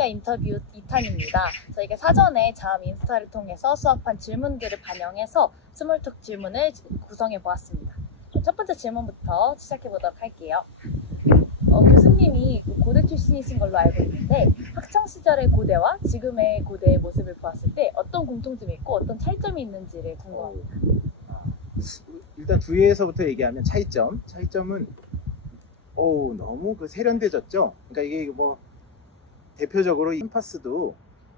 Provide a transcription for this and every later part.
학생과 인터뷰 2탄입니다. 저희가 사전에 자음 인스타를 통해서 수업한 질문들을 반영해서 스몰톡 질문을 구성해 보았습니다. 첫 번째 질문부터 시작해 보도록 할게요. 교수님이 고대 출신이신 걸로 알고 있는데 학창 시절의 고대와 지금의 고대의 모습을 보았을 때 어떤 공통점이 있고 어떤 차이점이 있는지를 궁금합니다. 일단 뒤에서부터 얘기하면 차이점은 너무 세련돼졌죠. 그러니까 이게 뭐 대표적으로 캠퍼스도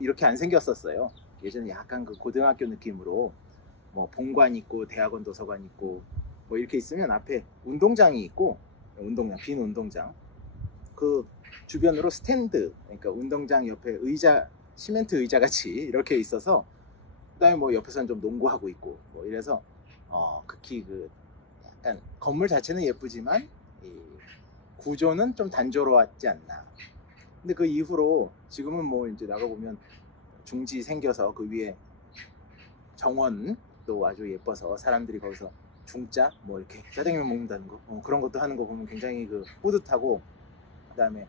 이렇게 안 생겼었어요. 예전에 약간 고등학교 느낌으로 뭐 본관 있고 대학원 도서관 있고 뭐 이렇게 있으면 앞에 운동장이 있고 빈 운동장, 그 주변으로 스탠드, 그러니까 운동장 옆에 의자, 시멘트 의자 같이 이렇게 있어서 그다음에 뭐 옆에서는 좀 농구하고 있고 뭐 이래서 극히 약간 건물 자체는 예쁘지만 이 구조는 좀 단조로웠지 않나. 근데 그 이후로 지금은 뭐 이제 나가보면 중지 생겨서 그 위에 정원도 아주 예뻐서 사람들이 거기서 중짜 뭐 이렇게 짜장면 먹는다는 거 그런 것도 하는 거 보면 굉장히 뿌듯하고, 그다음에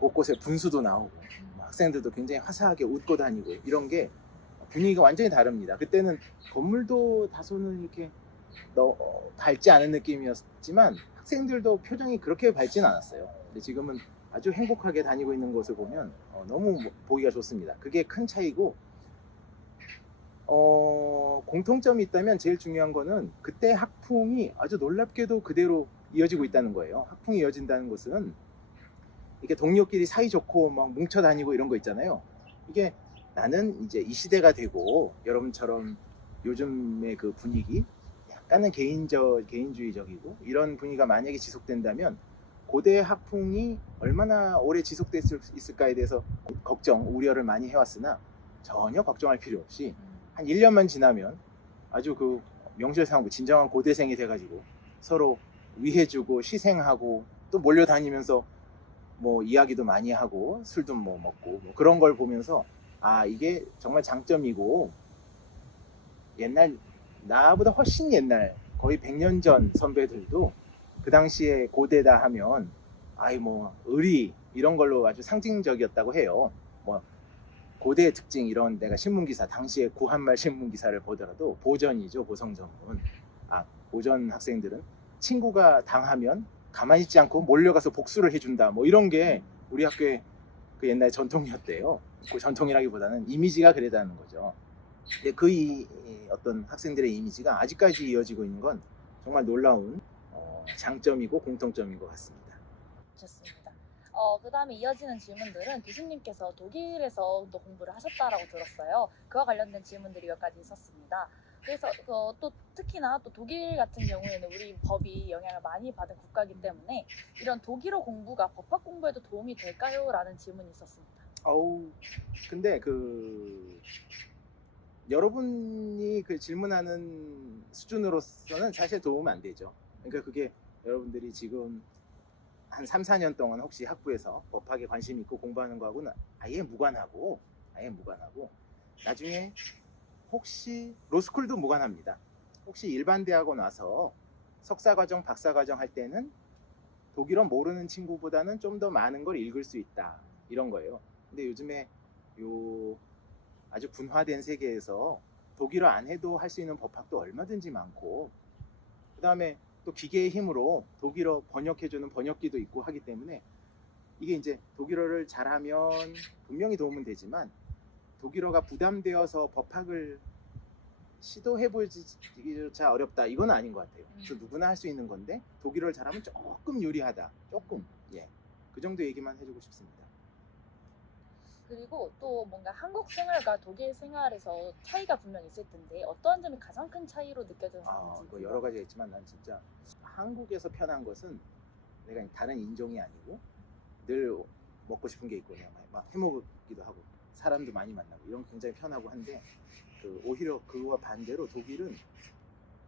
곳곳에 분수도 나오고 학생들도 굉장히 화사하게 웃고 다니고 이런 게 분위기가 완전히 다릅니다. 그때는 건물도 다소는 이렇게 밝지 않은 느낌이었지만 학생들도 표정이 그렇게 밝지는 않았어요. 근데 지금은 아주 행복하게 다니고 있는 것을 보면 너무 보기가 좋습니다. 그게 큰 차이고, 공통점이 있다면 제일 중요한 거는 그때 학풍이 아주 놀랍게도 그대로 이어지고 있다는 거예요. 학풍이 이어진다는 것은 이게 동료끼리 사이좋고 막 뭉쳐 다니고 이런 거 있잖아요. 이게 나는 이제 이 시대가 되고 여러분처럼 요즘의 그 분위기 약간은 개인주의적이고 이런 분위기가 만약에 지속된다면 고대 학풍이 얼마나 오래 지속될 수 있을까에 대해서 우려를 많이 해왔으나 전혀 걱정할 필요 없이 한 1년만 지나면 아주 명실상부 진정한 고대생이 돼가지고 서로 위해주고 시생하고 또 몰려다니면서 뭐 이야기도 많이 하고 술도 뭐 먹고 뭐 그런 걸 보면서 이게 정말 장점이고, 나보다 훨씬 옛날 거의 100년 전 선배들도 그 당시에 고대다 하면 뭐 의리 이런 걸로 아주 상징적이었다고 해요. 뭐 고대의 특징 이런, 내가 신문기사 당시에 구한말 신문기사를 보더라도 보전이죠. 보성전문. 보전 학생들은 친구가 당하면 가만히 있지 않고 몰려가서 복수를 해준다 뭐 이런 게 우리 학교의 그 옛날 전통이었대요. 그 전통이라기보다는 이미지가 그랬다는 거죠. 근데 어떤 학생들의 이미지가 아직까지 이어지고 있는 건 정말 놀라운 장점이고 공통점인 것 같습니다. 좋습니다. 그 다음에 이어지는 질문들은 교수님께서 독일에서 또 공부를 하셨다라고 들었어요. 그와 관련된 질문들이 몇 가지 있었습니다. 그래서 또 특히나 또 독일 같은 경우에는 우리 법이 영향을 많이 받은 국가이기 때문에 이런 독일어 공부가 법학 공부에도 도움이 될까요? 라는 질문이 있었습니다. 근데 여러분이 질문하는 수준으로서는 사실 도움 안 되죠. 그러니까 그게 여러분들이 지금 한 3, 4년 동안 혹시 학부에서 법학에 관심 있고 공부하는 거하고는 아예 무관하고 나중에 혹시 로스쿨도 무관합니다. 혹시 일반 대학원 와서 석사과정, 박사과정 할 때는 독일어 모르는 친구보다는 좀 더 많은 걸 읽을 수 있다 이런 거예요. 근데 요즘에 아주 분화된 세계에서 독일어 안 해도 할 수 있는 법학도 얼마든지 많고, 그 다음에 또 기계의 힘으로 독일어 번역해주는 번역기도 있고 하기 때문에 이게 이제 독일어를 잘하면 분명히 도움은 되지만 독일어가 부담되어서 법학을 시도해보기조차 어렵다 이건 아닌 것 같아요. 그래서 누구나 할 수 있는 건데 독일어를 잘하면 조금 유리하다, 그 정도 얘기만 해주고 싶습니다. 그리고 또 뭔가 한국 생활과 독일 생활에서 차이가 분명 있을 텐데 어떠한 점이 가장 큰 차이로 느껴졌는지. 여러 가지가 있지만 난 진짜 한국에서 편한 것은 내가 다른 인종이 아니고 늘 먹고 싶은 게 있고 그냥 막 해먹기도 하고 사람도 많이 만나고 이런 게 굉장히 편하고 한데, 오히려 그와 반대로 독일은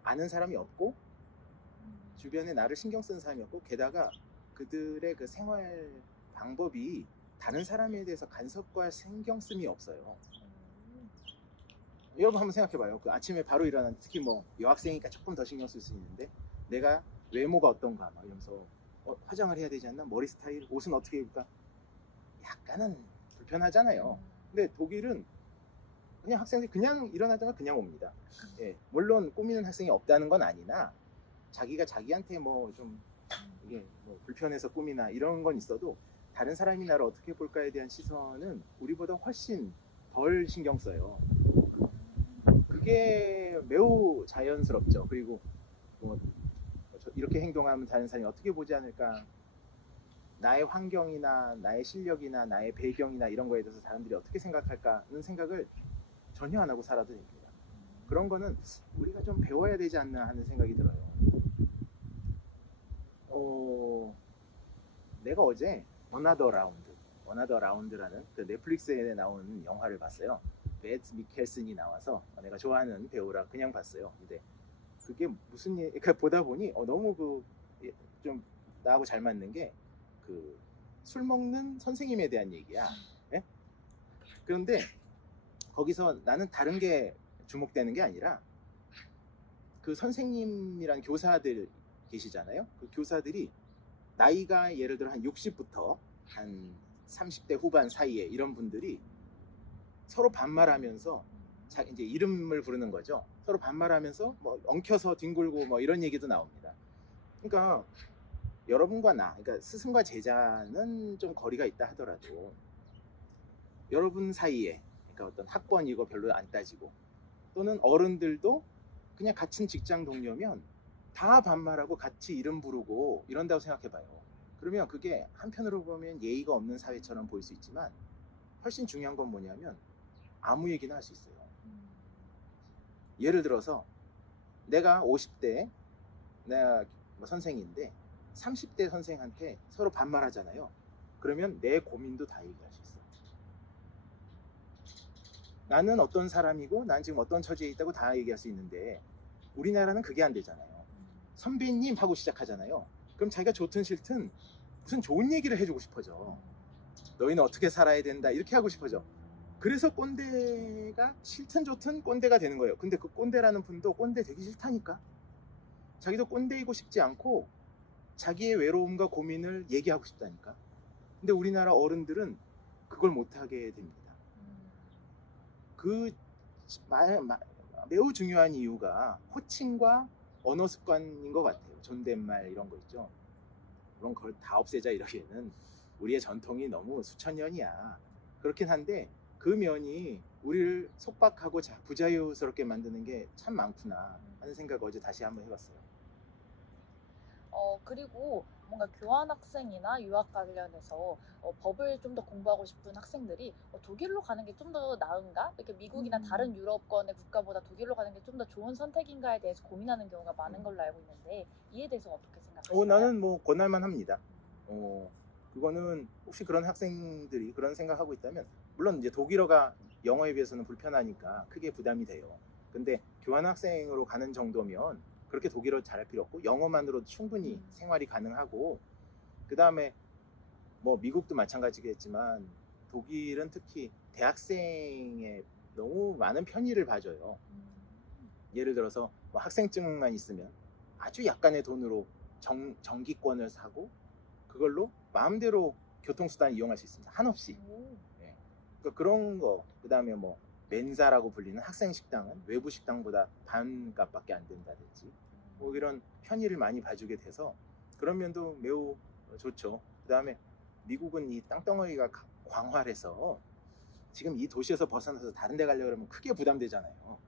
아는 사람이 없고 주변에 나를 신경 쓰는 사람이 없고, 게다가 그들의 그 생활 방법이 다른 사람에 대해서 간섭과 신경 씀이 없어요. 여러분 한번 생각해봐요. 아침에 바로 일어난, 특히 뭐 여학생이니까 조금 더 신경 쓸 수 있는데 내가 외모가 어떤가 막 이러면서 화장을 해야 되지 않나? 머리 스타일, 옷은 어떻게 입을까? 약간은 불편하잖아요. 근데 독일은 그냥 학생들이 그냥 일어나다가 그냥 옵니다. 예, 물론 꾸미는 학생이 없다는 건 아니나 자기가 자기한테 뭐 좀 이게 뭐 불편해서 꾸미나 이런 건 있어도 다른 사람이 나를 어떻게 볼까에 대한 시선은 우리보다 훨씬 덜 신경 써요. 그게 매우 자연스럽죠. 그리고 뭐 이렇게 행동하면 다른 사람이 어떻게 보지 않을까, 나의 환경이나 나의 실력이나 나의 배경이나 이런 거에 대해서 사람들이 어떻게 생각할까는 생각을 전혀 안 하고 살아도 됩니다. 그런 거는 우리가 좀 배워야 되지 않나 하는 생각이 들어요. 내가 어제 어나더 라운드라는 그 넷플릭스에 나오는 영화를 봤어요. 매드 미켈슨이 나와서 내가 좋아하는 배우라 그냥 봤어요. 근데 그게 무슨 그러니까 보다 보니 너무 좀 나하고 잘 맞는 게 그 술 먹는 선생님에 대한 얘기야. 예? 그런데 거기서 나는 다른 게 주목되는 게 아니라 그 선생님이란 교사들 계시잖아요. 그 교사들이 나이가 예를 들어 한 60부터 한 30대 후반 사이에 이런 분들이 서로 반말하면서 이제 이름을 부르는 거죠. 서로 반말하면서 뭐 엉켜서 뒹굴고 뭐 이런 얘기도 나옵니다. 그러니까 여러분과 그러니까 스승과 제자는 좀 거리가 있다 하더라도 여러분 사이에, 그러니까 어떤 학번이고 별로 안 따지고, 또는 어른들도 그냥 같은 직장 동료면 다 반말하고 같이 이름 부르고 이런다고 생각해봐요. 그러면 그게 한편으로 보면 예의가 없는 사회처럼 보일 수 있지만 훨씬 중요한 건 뭐냐면 아무 얘기나 할 수 있어요. 예를 들어서 내가 50대 내가 선생인데 30대 선생한테 서로 반말하잖아요. 그러면 내 고민도 다 얘기할 수 있어. 나는 어떤 사람이고 난 지금 어떤 처지에 있다고 다 얘기할 수 있는데 우리나라는 그게 안 되잖아요. 선배님 하고 시작하잖아요. 그럼 자기가 좋든 싫든 무슨 좋은 얘기를 해주고 싶어져. 너희는 어떻게 살아야 된다 이렇게 하고 싶어져. 그래서 꼰대가 싫든 좋든 꼰대가 되는 거예요. 근데 그 꼰대라는 분도 꼰대 되기 싫다니까. 자기도 꼰대이고 싶지 않고 자기의 외로움과 고민을 얘기하고 싶다니까. 근데 우리나라 어른들은 그걸 못하게 됩니다. 그 매우 중요한 이유가 호칭과 언어 습관인 것 같아요. 존댓말 이런 거 있죠. 그런 걸 다 없애자 이러기에는 우리의 전통이 너무 수천 년이야. 그렇긴 한데 그 면이 우리를 속박하고 부자유스럽게 만드는 게 참 많구나 하는 생각 어제 다시 한번 해봤어요. 그리고 뭔가 교환학생이나 유학 관련해서 법을 좀 더 공부하고 싶은 학생들이 독일로 가는 게 좀 더 나은가? 이렇게 미국이나 다른 유럽권의 국가보다 독일로 가는 게 좀 더 좋은 선택인가에 대해서 고민하는 경우가 많은 걸로 알고 있는데 이에 대해서 어떻게 생각하세요? 나는 뭐 권할만 합니다. 그거는 혹시 그런 학생들이 그런 생각하고 있다면, 물론 이제 독일어가 영어에 비해서는 불편하니까 크게 부담이 돼요. 근데 교환학생으로 가는 정도면 그렇게 독일어 잘할 필요 없고 영어만으로도 충분히 생활이 가능하고, 그 다음에 뭐 미국도 마찬가지겠지만 독일은 특히 대학생에 너무 많은 편의를 봐줘요. 예를 들어서 뭐 학생증만 있으면 아주 약간의 돈으로 정기권을 사고 그걸로 마음대로 교통수단을 이용할 수 있습니다. 한없이. 네. 그러니까 그런 거. 그 다음에 뭐 멘사라고 불리는 학생 식당은 외부 식당보다 반값밖에 안 된다든지 뭐 이런 편의를 많이 봐주게 돼서 그런 면도 매우 좋죠. 그 다음에 미국은 이 땅덩어리가 광활해서 지금 이 도시에서 벗어나서 다른 데 가려고 하면 크게 부담되잖아요.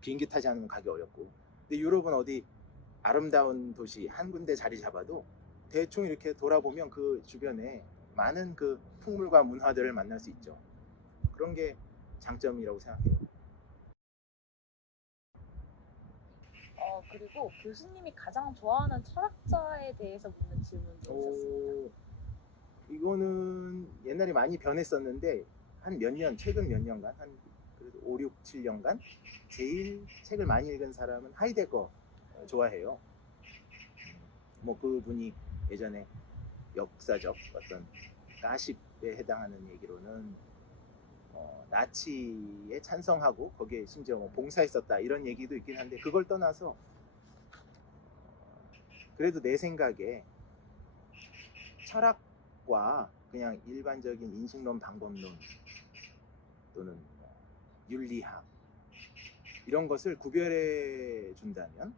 비행기 타지 않으면 가기 어렵고. 근데 유럽은 어디 아름다운 도시 한 군데 자리 잡아도 대충 이렇게 돌아보면 그 주변에 많은 그 풍물과 문화들을 만날 수 있죠. 그런 게 장점이라고 생각해요. 그리고 교수님이 가장 좋아하는 철학자에 대해서 묻는 질문도 있었습니다. 이거는 옛날에 많이 변했었는데 한 몇 년, 최근 몇 년간 한 그래도 5, 6, 7년간 제일 책을 많이 읽은 사람은 하이데거 좋아해요. 뭐 그분이 예전에 역사적 어떤 가십에 해당하는 얘기로는 나치에 찬성하고 거기에 심지어 뭐 봉사했었다 이런 얘기도 있긴 한데, 그걸 떠나서 그래도 내 생각에 철학 철학과 그냥 일반적인 인식론, 방법론 또는 윤리학 이런 것을 구별해 준다면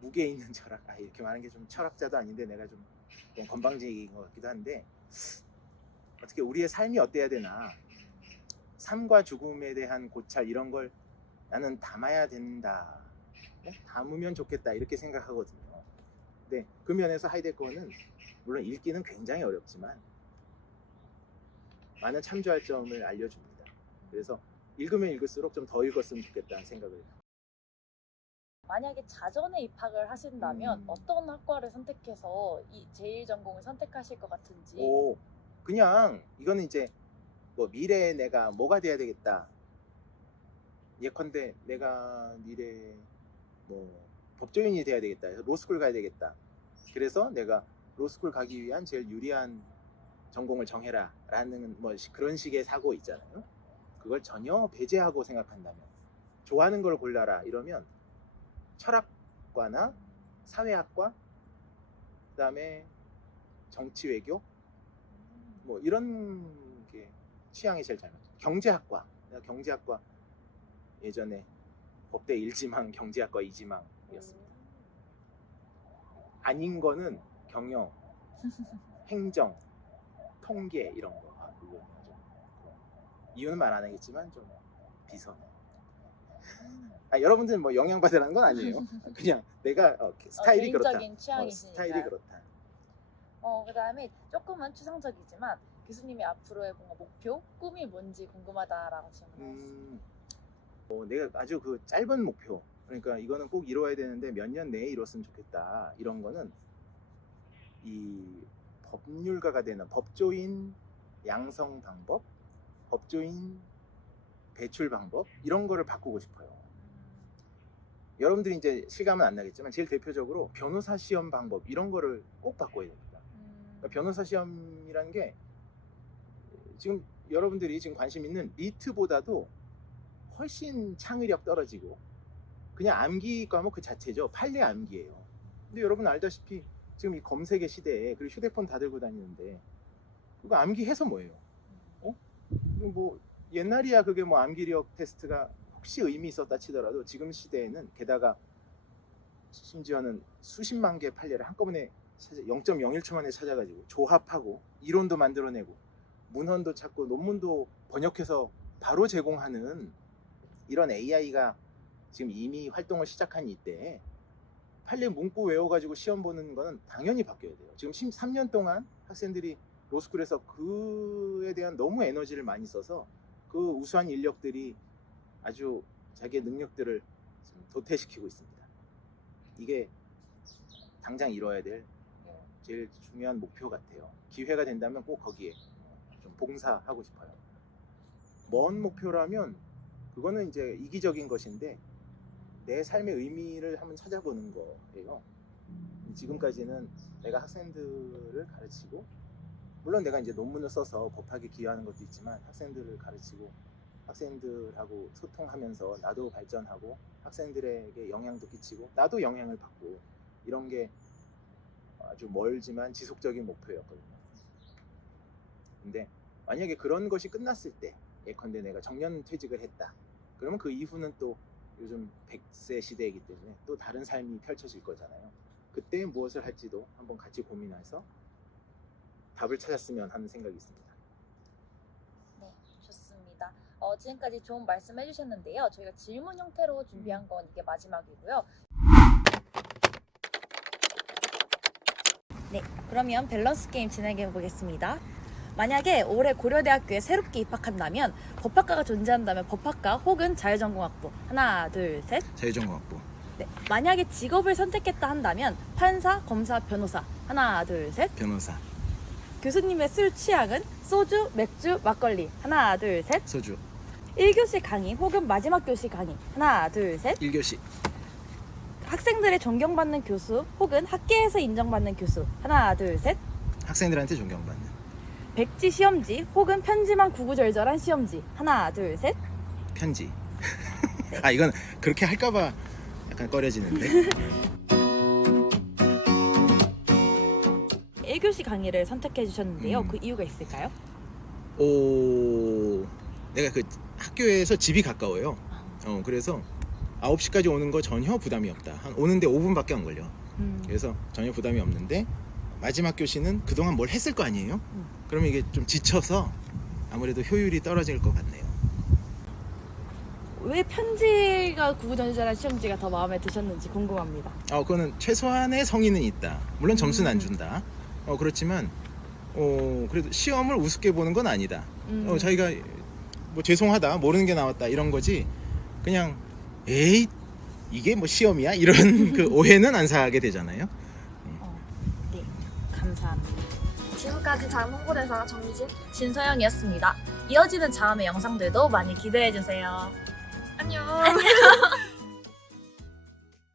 무게 있는 철학, 이렇게 말하는 게 좀 철학자도 아닌데 내가 좀 건방지인 것 같기도 한데, 어떻게 우리의 삶이 어때야 되나, 삶과 죽음에 대한 고찰 이런 걸 나는 담아야 된다, 담으면 좋겠다 이렇게 생각하거든요. 근데 그 면에서 하이데거는 물론 읽기는 굉장히 어렵지만 많은 참조할 점을 알려줍니다. 그래서 읽으면 읽을수록 좀 더 읽었으면 좋겠다는 생각을. 만약에 자전에 입학을 하신다면 어떤 학과를 선택해서 이 제1전공을 선택하실 것 같은지. 그냥 이거는 이제 뭐 미래에 내가 뭐가 돼야 되겠다, 예컨대 내가 미래에 뭐 법조인이 돼야 되겠다, 로스쿨 가야 되겠다, 그래서 내가 로스쿨 가기 위한 제일 유리한 전공을 정해라 라는 뭐 그런 식의 사고 있잖아요. 그걸 전혀 배제하고 생각한다면, 좋아하는 걸 골라라 이러면 철학과나 사회학과, 그 다음에 정치외교 뭐 이런 게 취향이 제일 잘 맞죠. 경제학과, 내가 경제학과 예전에 법대 1지망, 경제학과 2지망이었습니다. 아닌 거는 경영, 행정, 통계 이런 거. 그거 좀 이유는 말 안 하겠지만 좀 비서. 여러분들은 뭐 영향받으라는 건 아니에요. 그냥 내가 스타일이 그렇다. 개인적인 취향이시니까. 스타일이 그렇다. 그다음에 조금은 추상적이지만 교수님이 앞으로의 뭔가 목표, 꿈이 뭔지 궁금하다라고 질문했습니다. 내가 아주 그 짧은 목표, 그러니까 이거는 꼭 이루어야 되는데 몇 년 내에 이뤘으면 좋겠다, 이런 거는 이 법률가가 되는 법조인 양성 방법, 법조인 배출 방법 이런 거를 바꾸고 싶어요. 여러분들이 이제 실감은 안 나겠지만 제일 대표적으로 변호사 시험 방법 이런 거를 꼭 바꿔야 됩니다. 그러니까 변호사 시험이라는 게 지금 여러분들이 지금 관심 있는 리트보다도 훨씬 창의력 떨어지고 그냥 암기 과목 그 자체죠. 판례 암기예요. 근데 여러분 알다시피 지금 이 검색의 시대에, 그리고 휴대폰 다 들고 다니는데 그거 암기해서 뭐예요? 뭐 옛날이야 그게 뭐 암기력 테스트가 혹시 의미 있었다 치더라도 지금 시대에는 게다가 심지어는 수십만 개의 판례를 한꺼번에 0.01초 만에 찾아가지고 조합하고 이론도 만들어내고 문헌도 찾고 논문도 번역해서 바로 제공하는 이런 AI가 지금 이미 활동을 시작한 이때 판례 문구 외워가지고 시험 보는 거는 당연히 바뀌어야 돼요. 지금 13년 동안 학생들이 로스쿨에서 그에 대한 너무 에너지를 많이 써서 그 우수한 인력들이 아주 자기의 능력들을 지금 도태시키고 있습니다. 이게 당장 이뤄야 될 제일 중요한 목표 같아요. 기회가 된다면 꼭 거기에 좀 봉사하고 싶어요. 먼 목표라면 그거는 이제 이기적인 것인데 내 삶의 의미를 한번 찾아보는 거예요. 지금까지는 내가 학생들을 가르치고, 물론 내가 이제 논문을 써서 법학에 기여하는 것도 있지만 학생들을 가르치고 학생들하고 소통하면서 나도 발전하고 학생들에게 영향도 끼치고 나도 영향을 받고, 이런 게 아주 멀지만 지속적인 목표였거든요. 근데 만약에 그런 것이 끝났을 때, 예컨대 내가 정년 퇴직을 했다, 그러면 그 이후는 또 요즘 100세 시대이기 때문에 또 다른 삶이 펼쳐질 거잖아요. 그때 무엇을 할지도 한번 같이 고민해서 답을 찾았으면 하는 생각이 있습니다. 네, 좋습니다. 지금까지 좋은 말씀 해주셨는데요. 저희가 질문 형태로 준비한 건 이게 마지막이고요. 네, 그러면 밸런스 게임 진행해 보겠습니다. 만약에 올해 고려대학교에 새롭게 입학한다면, 법학과가 존재한다면 법학과 혹은 자유전공학부. 하나, 둘, 셋. 자유전공학부. 네, 만약에 직업을 선택했다 한다면 판사, 검사, 변호사. 하나, 둘, 셋. 변호사. 교수님의 술 취향은 소주, 맥주, 막걸리. 하나, 둘, 셋. 소주. 1교시 강의 혹은 마지막 교시 강의. 하나, 둘, 셋. 1교시. 학생들의 존경받는 교수 혹은 학계에서 인정받는 교수. 하나, 둘, 셋. 학생들한테 존경받는. 백지 시험지 혹은 편지만 구구절절한 시험지. 하나, 둘, 셋. 편지. 이건 그렇게 할까봐 약간 꺼려지는데. 1교시 강의를 선택해 주셨는데요. 음. 그 이유가 있을까요? 내가 그 학교에서 집이 가까워요. 그래서 9시까지 오는 거 전혀 부담이 없다. 한 오는데 5분밖에 안 걸려. 그래서 전혀 부담이 없는데 마지막 교시는 그동안 뭘 했을 거 아니에요? 그러면 이게 좀 지쳐서 아무래도 효율이 떨어질 것 같네요. 왜 편지가 구구전자란 시험지가 더 마음에 드셨는지 궁금합니다. 그거는 최소한의 성의는 있다. 물론 점수는 안 준다. 그렇지만 그래도 시험을 우습게 보는 건 아니다. 자기가 뭐 죄송하다, 모르는 게 나왔다 이런 거지. 그냥 에이 이게 뭐 시험이야 이런 그 오해는 안 사게 되잖아요. 네, 감사합니다. 지금까지 다음 홍보대사 정미진. 신서영이었습니다. 이어지는 다음의 영상들도 많이 기대해 주세요. 안녕.